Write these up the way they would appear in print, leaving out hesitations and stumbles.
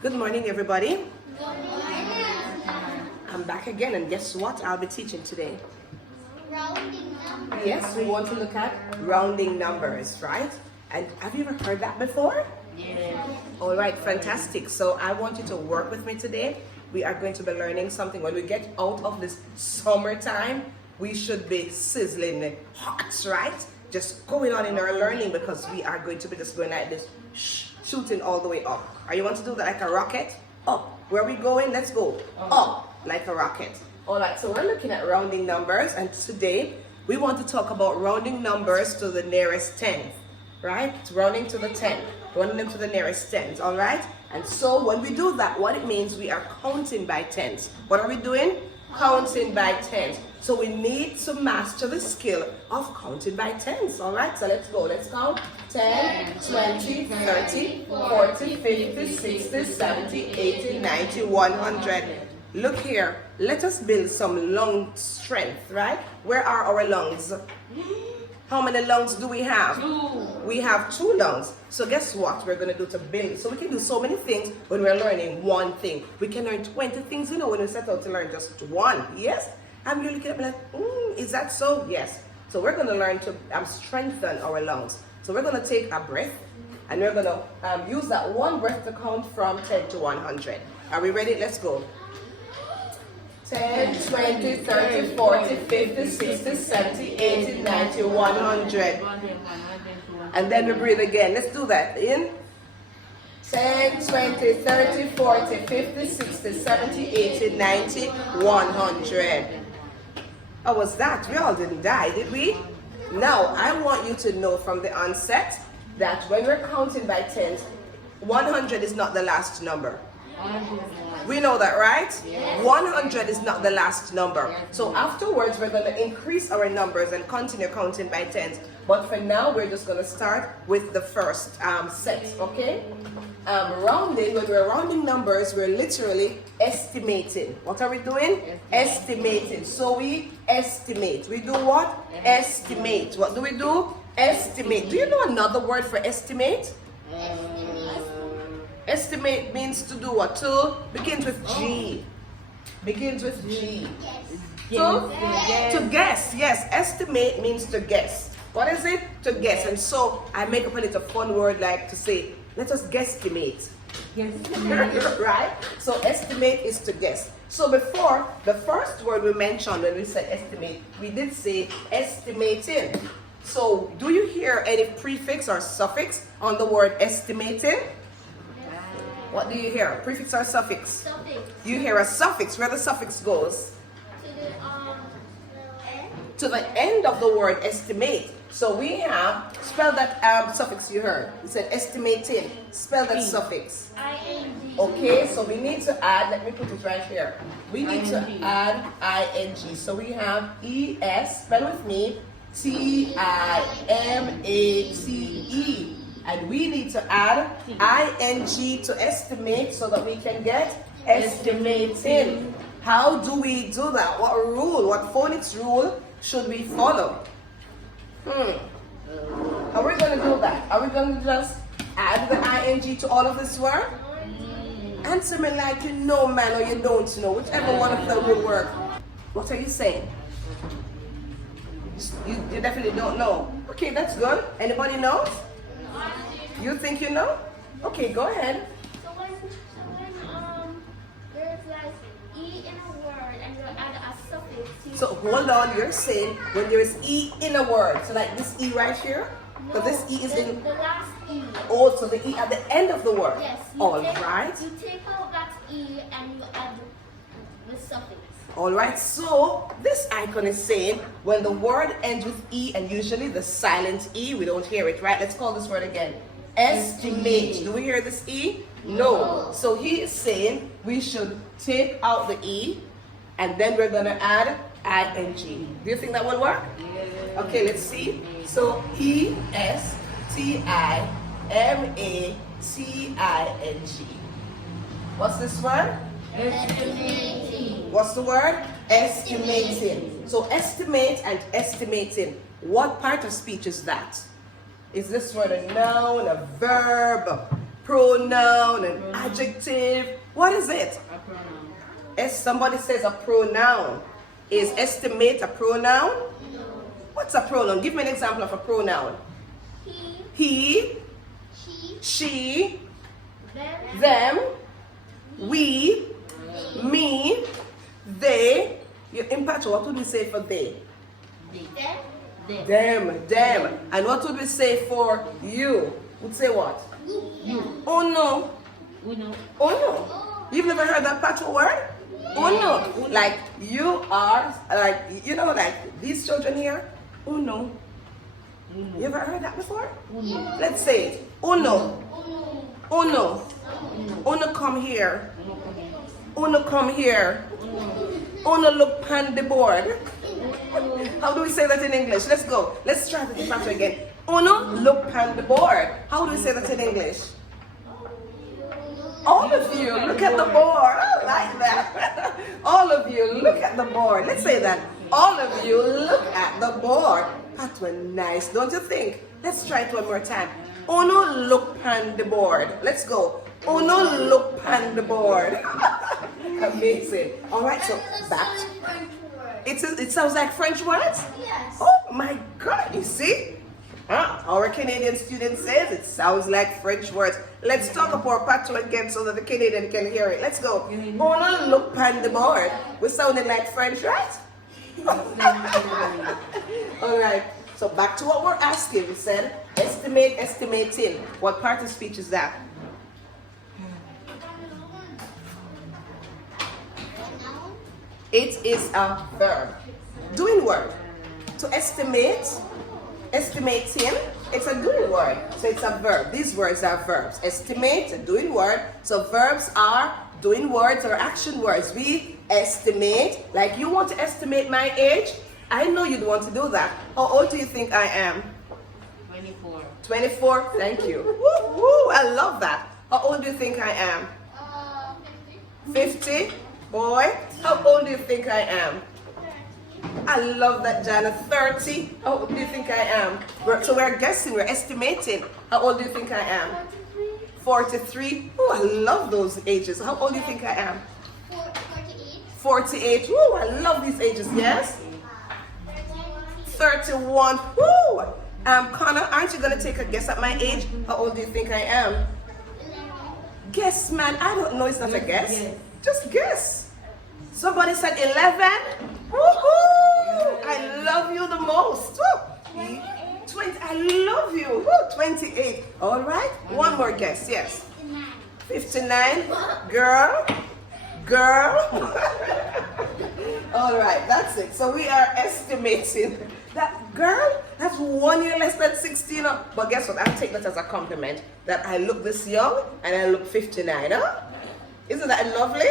Good morning, everybody. Good morning. I'm back again, and guess what I'll be teaching today? Rounding numbers. Yes, we want to look at rounding numbers, right? And have you ever heard that before? Yes. All right, fantastic. So I want you to work with me today. We are going to be learning something. When we get out of this summertime, we should be sizzling hot, right? Just going on in our learning, because we are going to be just going like this, shooting all the way up. Are you want to do that like a rocket? Up. Where are we going? Let's go up like a rocket. All right, so we're looking at rounding numbers, and today we want to talk about rounding numbers to the nearest 10th, right? It's rounding to the 10th, rounding them to the nearest 10th, all right? And so when we do that, what it means, we are counting by tens. What are we doing? Counting by tens. So we need to master the skill of counting by tens, all right? So let's go. Let's count 10, 20, 30, 40, 50, 60, 70, 80, 90, 100. Look here. Let us build some lung strength, right? Where are our lungs? How many lungs do we have? 2. We have 2 lungs. So guess what we're going to do to build? So we can do so many things when we're learning one thing. We can learn 20 things, when we set out to learn just one. Yes? And you're looking at me like, is that so? Yes. So we're going to learn to strengthen our lungs. So we're going to take a breath, and we're going to use that one breath to count from 10 to 100. Are we ready? Let's go. 10, 20, 30, 40, 50, 60, 70, 80, 90, 100. And then we breathe again. Let's do that. In 10, 20, 30, 40, 50, 60, 70, 80, 90, 100. How was that? We all didn't die, did we? Now, I want you to know from the onset that when we're counting by tens, 100 is not the last number. We know that, right? Yes. 100 is not the last number. So afterwards, we're going to increase our numbers and continue counting by tens. But for now, we're just going to start with the first set, okay? Rounding, when we're rounding numbers, we're literally estimating. What are we doing? Estimating. So we estimate. We do what? Estimate. What do we do? Estimate. Do you know another word for estimate? Estimate means to do what? To begins with G. Begins with G. So, to guess. Yes, estimate means to guess. What is it? To guess. And so I make up a little fun word like to say, let us guesstimate. Yes. Right? So estimate is to guess. So before, the first word we mentioned when we said estimate, we did say estimating. So do you hear any prefix or suffix on the word estimating? What do you hear? Prefix or suffix? Suffix. You hear a suffix. Where the suffix goes? To the end. To the end of the word estimate. So we have, spell that suffix you heard. You said estimating. Spell that suffix. ING. Okay, so we need to add, let me put it right here. We need to add ing. So we have ES, spell with me, TIMATE. And we need to add ing to estimate so that we can get estimating. How do we do that? What rule, what phonics rule should we follow? How are we going to do that? Are we going to just add the ing to all of this word? Answer me like you know, man, or you don't know. Whichever one of them will work. What are you saying? You definitely don't know. Okay, that's good. Anybody knows? You think you know? Okay, go ahead. So when there's like E in a word and you add a suffix. So hold on, you're saying when there is E in a word. So like this E right here? So this E is in. The last E. Oh, so the E at the end of the word. Yes. All right. You take out that E and you add the suffix. All right, so this icon is saying when the word ends with E, and usually the silent E, we don't hear it, right? Let's call this word again. Estimate. Do we hear this E? No. So he is saying we should take out the E, and then we're going to add ing. Do you think that will work? Okay, let's see. So ESTIMATING. What's this word? Estimating. What's the word? Estimating. So estimate and estimating. What part of speech is that? Is this word a noun, a verb? pronoun and adjective. What is it? A pronoun. If somebody says a pronoun, is estimate a pronoun? What's a pronoun? Give me an example of a pronoun. He, she, them, we, me, they. Impact, what would we say for they? Them. And what would we say for you? Would say what? You. Oh no. Uno. Oh no. You've never heard that patois word? Oh no. Like you are, like, you know, like these children here. Oh no. You ever heard that before? Uno. Let's say it. Uno. Uno. Uno come here. Uno come here. Uno look on the board. How do we say that in English? Let's go. Let's try the pattern again. Uno look on the board. How do we say that in English? All of you look at the board. I like that. All of you look at the board. Let's say that. All of you look at the board. That was nice, don't you think? Let's try it one more time. Uno look on the board. Let's go. Uno look on the board. Amazing. All right, so back. It sounds like French words? Yes. Oh my God, you see? Our Canadian student says it sounds like French words. Let's talk about patois again so that the Canadian can hear it. Let's go. Uno look on the board. We're sounding like French, right? All right. So back to what we're asking. We said estimate, estimating. What part of speech is that? It is a verb. Doing word. To estimate, estimating, it's a doing word. So it's a verb. These words are verbs. Estimate, a doing word. So verbs are doing words or action words. We estimate. Like you want to estimate my age? I know you'd want to do that. How old do you think I am? 24. 24? Thank you. Woo, woo, I love that. How old do you think I am? 50? Boy, how old do you think I am? I love that, Jana. 30? How old do you think I am? So we're guessing, we're estimating. How old do you think I am? 43? Oh, I love those ages. How old do you think I am? 48? Oh, I love these ages, yes? 31? Woo! Connor, aren't you going to take a guess at my age? How old do you think I am? Guess, man. I don't know. It's not a guess. Yes. Just guess. Somebody said 11? Woohoo! I love you the most. Woo. 20. I love you. Woo. 28. All right. One more guess. Yes. 59. Girl. All right. That's it. So we are estimating that girl. That's 1 year less than 16. But guess what? I'll take that as a compliment. That I look this young and I look 59. Huh? Isn't that lovely?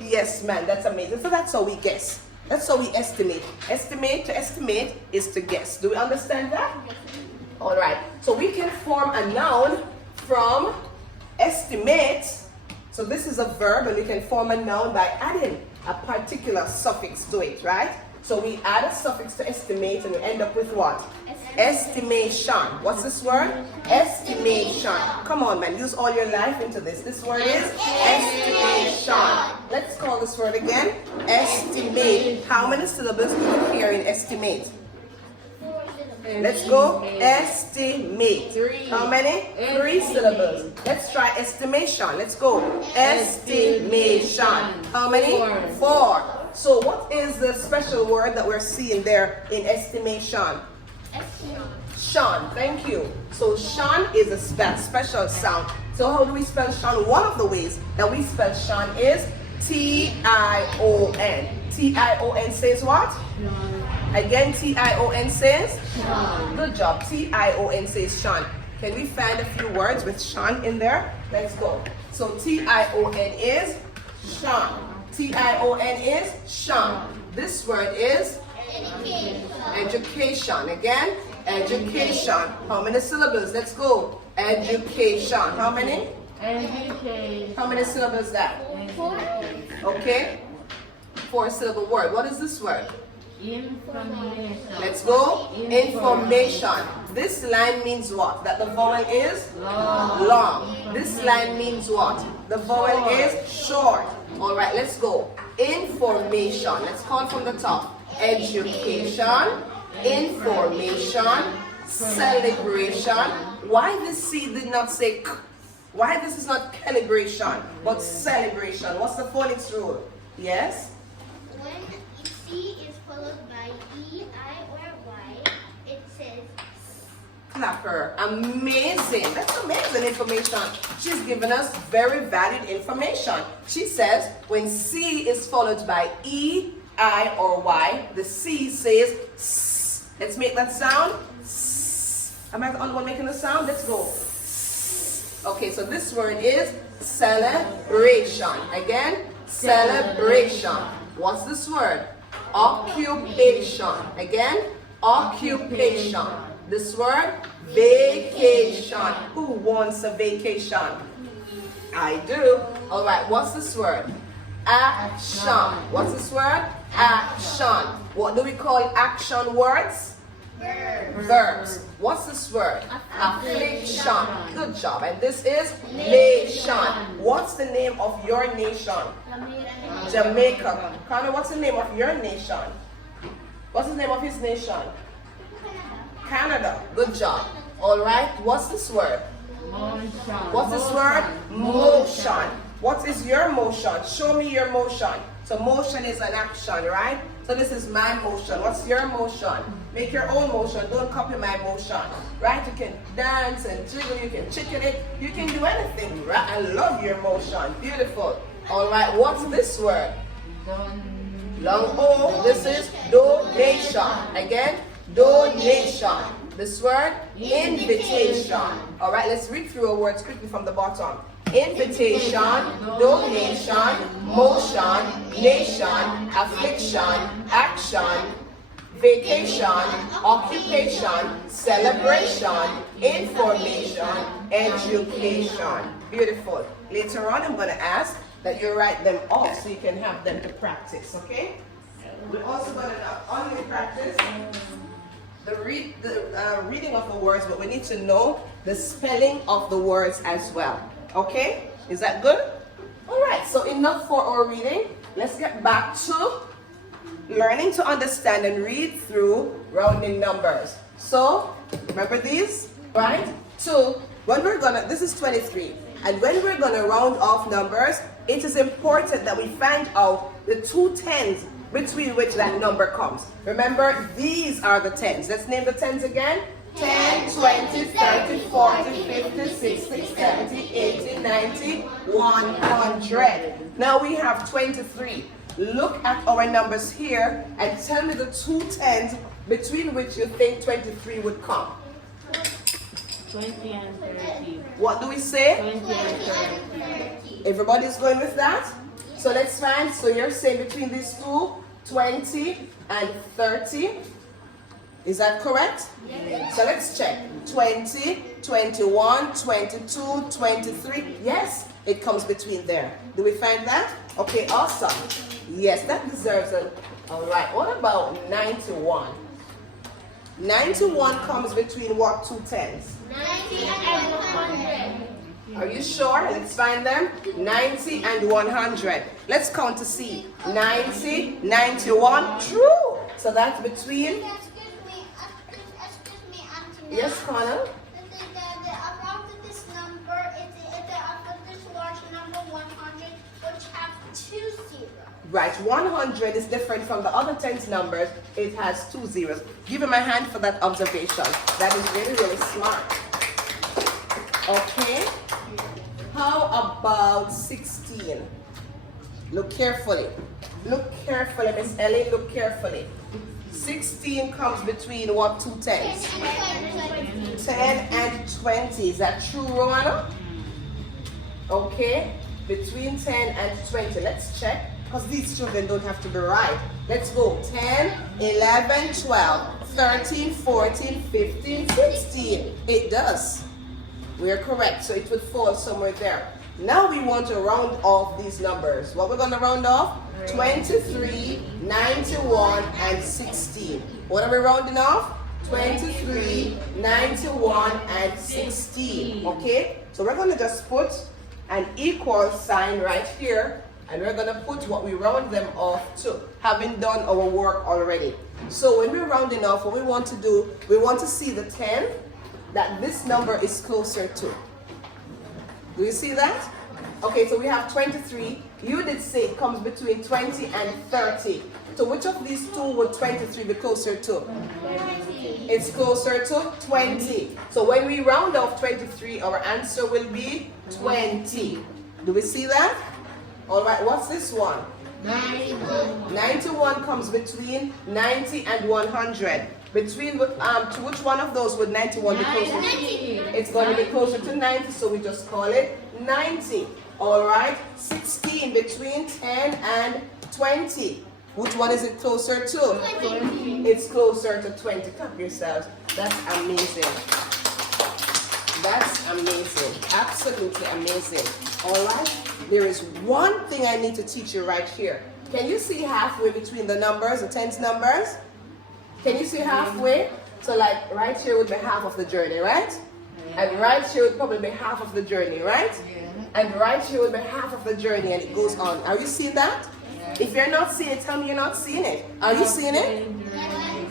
Yes, man, that's amazing. So that's how we guess. That's how we estimate. Estimate, to estimate is to guess. Do we understand that? All right. So we can form a noun from estimate. So this is a verb, and we can form a noun by adding a particular suffix to it, right? So we add a suffix to estimate, and we end up with what? Estimation. What's this word? Estimation. Come on, man. Use all your life into this. This word is estimation. Let's call this word again. Estimate. How many syllables do you hear in estimate? Let's go. Estimate. 3. How many? 3 syllables. Let's try estimation. Let's go. Estimation. How many? 4. So what is the special word that we're seeing there in estimation? Sean. Thank you. So Sean is a special sound. So how do we spell Sean? One of the ways that we spell Sean is T-I-O-N. T-I-O-N says what? Again, T-I-O-N says? Sean. Good job. T-I-O-N says Sean. Can we find a few words with Sean in there? Let's go. So T-I-O-N is Sean. T-I-O-N is Sean. This word is? Education. Again, education. How many syllables? Let's go. Education. How many? Education. How many syllables is that? Okay. 4 syllable word. What is this word? Information. Let's go. Information. This line means what? That the vowel is long. This line means what? The vowel is short. All right, let's go. Information. Let's call from the top. Education, information, celebration. Why this C did not say K? Why this is not calibration, but celebration? What's the phonics rule? Yes? When C is followed by E, I, or Y, it says Clapper. Amazing. That's amazing information. She's given us very valid information. She says when C is followed by E, I, or Y, the C says S. Let's make that sound. S. Am I the only one making the sound? Let's go. Okay, so this word is celebration. Again, celebration. What's this word? Occupation. Again, occupation. This word, vacation. Who wants a vacation? I do. All right, what's this word? Action. What's this word? Action. What do we call action words? Verbs. What's this word? Affliction. Good job. And this is nation. What's the name of your nation? Jamaica. Connor, what's the name of your nation? What's the name of his nation? Canada. Good job. All right. What's this word? Motion. What's this word? Motion. What is your motion? Show me your motion. So motion is an action, right? So this is my motion. What's your motion? Make your own motion. Don't copy my motion, right? You can dance and jiggle. You can chicken it. You can do anything, right? I love your motion. Beautiful. All right. What's this word? Long O. This is donation. Again, donation. This word, invitation. All right. Let's read through our words quickly from the bottom. Invitation, donation, motion, nation, affliction, action, vacation, occupation, celebration, information, education. Beautiful. Later on, I'm going to ask that you write them off so you can have them to practice, okay? We're also going to not only practice the reading of the words, but we need to know the spelling of the words as well. Okay? Is that good? All right, so enough for our reading. Let's get back to learning to understand and read through rounding numbers. So, remember these, right? So, this is 23. And when we're going to round off numbers, it is important that we find out the two tens between which that number comes. Remember, these are the tens. Let's name the tens again. 10, 20, 30, 40, 50, 60, 70, 80, 90, 100. Now we have 23. Look at our numbers here and tell me the two tens between which you think 23 would come. 20 and 30. What do we say? 20 and 30. Everybody's going with that? So let's find, so you're saying between these two, 20 and 30. Is that correct? Yes. So let's check. 20, 21, 22, 23. Yes, it comes between there. Do we find that? Okay, awesome. Yes, that deserves a... All right, what about 91? 91 comes between what two tens? 90 and 100. Are you sure? Let's find them. 90 and 100. Let's count to see. 90, 91. True. So that's between... Excuse me, Auntie. Yes, Connor? Around this number, this large number 100, which have 2 zeros. Right, 100 is different from the other tens numbers. It has 2 zeros. Give him a hand for that observation. That is really, really smart. Okay. How about 16? Look carefully. Look carefully, Miss Ellie. Look carefully. 16 comes between what two tens? 10 and 20. Is that true, Rowana? Okay. Between 10 and 20. Let's check. Because these children don't have to be right. Let's go. 10, 11, 12, 13, 14, 15, 16. It does. We're correct. So it would fall somewhere there. Now we want to round off these numbers. What we're going to round off? 23, 91, and 16. What are we rounding off? 23, 91, and 16. Okay? So we're going to just put an equal sign right here, and we're going to put what we round them off to, having done our work already. So when we're rounding off, what we want to do, we want to see the 10 that this number is closer to. Do you see that? Okay, so we have 23. You did say it comes between 20 and 30. So which of these two would 23 be closer to? 20. It's closer to 20. So when we round off 23, our answer will be 20. Do we see that? All right, what's this one? 91. 91 comes between 90 and 100. Between to which one of those would 91 be closer to? 90. It's going to be closer to 90, so we just call it 90. All right, 16 between 10 and 20. Which one is it closer to? 20. It's closer to 20. Clap yourselves. That's amazing. That's amazing. Absolutely amazing. All right, there is one thing I need to teach you right here. Can you see halfway between the numbers, the tens numbers? Can you see halfway? So like right here would be half of the journey, right? And right here would probably be half of the journey, right? And right here would be half of the journey, and it goes on. Are you seeing that? If you're not seeing it, tell me you're not seeing it. Are you seeing it?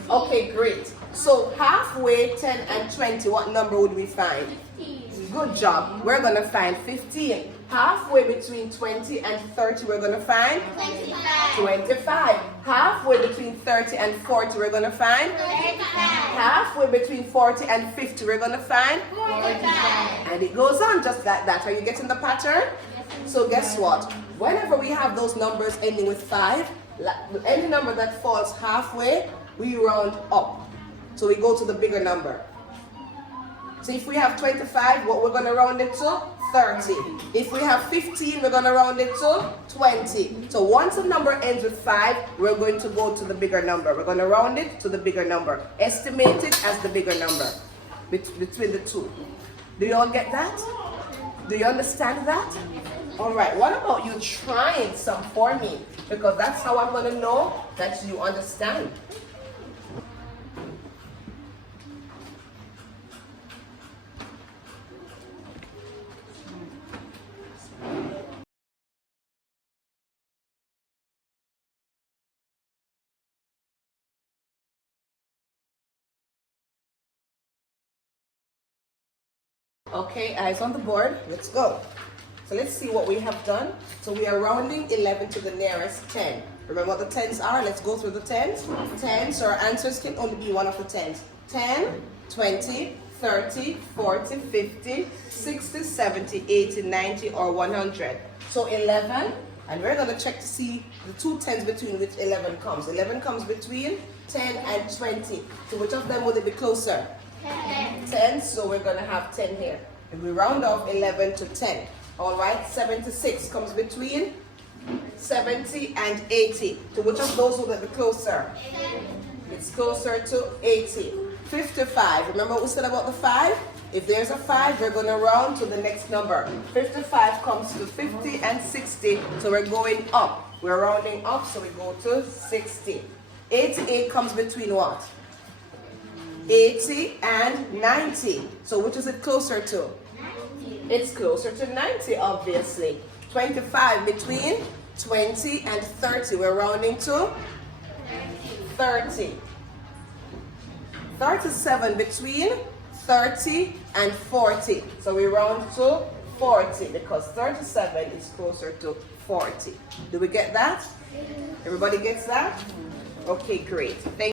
Okay, great. So halfway, 10 and 20, what number would we find? 15. Good job. We're going to find 15. Halfway between 20 and 30, we're going to find 25. 25. Halfway between 30 and 40, we're going to find 35. halfway between 40 and 50, we're going to find 45. and it goes on just like that. Are you getting the pattern? So guess what? Whenever we have those numbers ending with 5, any number that falls halfway, we round up. So we go to the bigger number. So if we have 25, what we're going to round it to? 30. If we have 15, we're going to round it to 20. So once a number ends with 5, we're going to go to the bigger number. We're going to round it to the bigger number. Estimate it as the bigger number between the two. Do you all get that? Do you understand that? All right, what about you trying some for me? Because that's how I'm going to know that you understand. Okay, eyes on the board. Let's go. So let's see what we have done. So we are rounding 11 to the nearest 10. Remember what the tens are? Let's go through the tens. 10, so our answers can only be one of the tens. 10, 20, 30, 40, 50, 60, 70, 80, 90, or 100. So 11, and we're going to check to see the two tens between which 11 comes. 11 comes between 10 and 20. So which of them would it be closer? 10, so we're going to have 10 here. And we round off 11 to 10. All right, 76 comes between 70 and 80. So which of those will be closer? It's closer to 80. 55, remember what we said about the 5? If there's a 5, we're going to round to the next number. 55 comes to 50 and 60, so we're going up. We're rounding up, so we go to 60. 88 comes between what? 80 and 90. So which is it closer to? 90. It's closer to 90, obviously. 25 between 20 and 30. We're rounding to 30. 37 between 30 and 40. So we round to 40 because 37 is closer to 40. Do we get that? Everybody gets that? Okay, great. Thank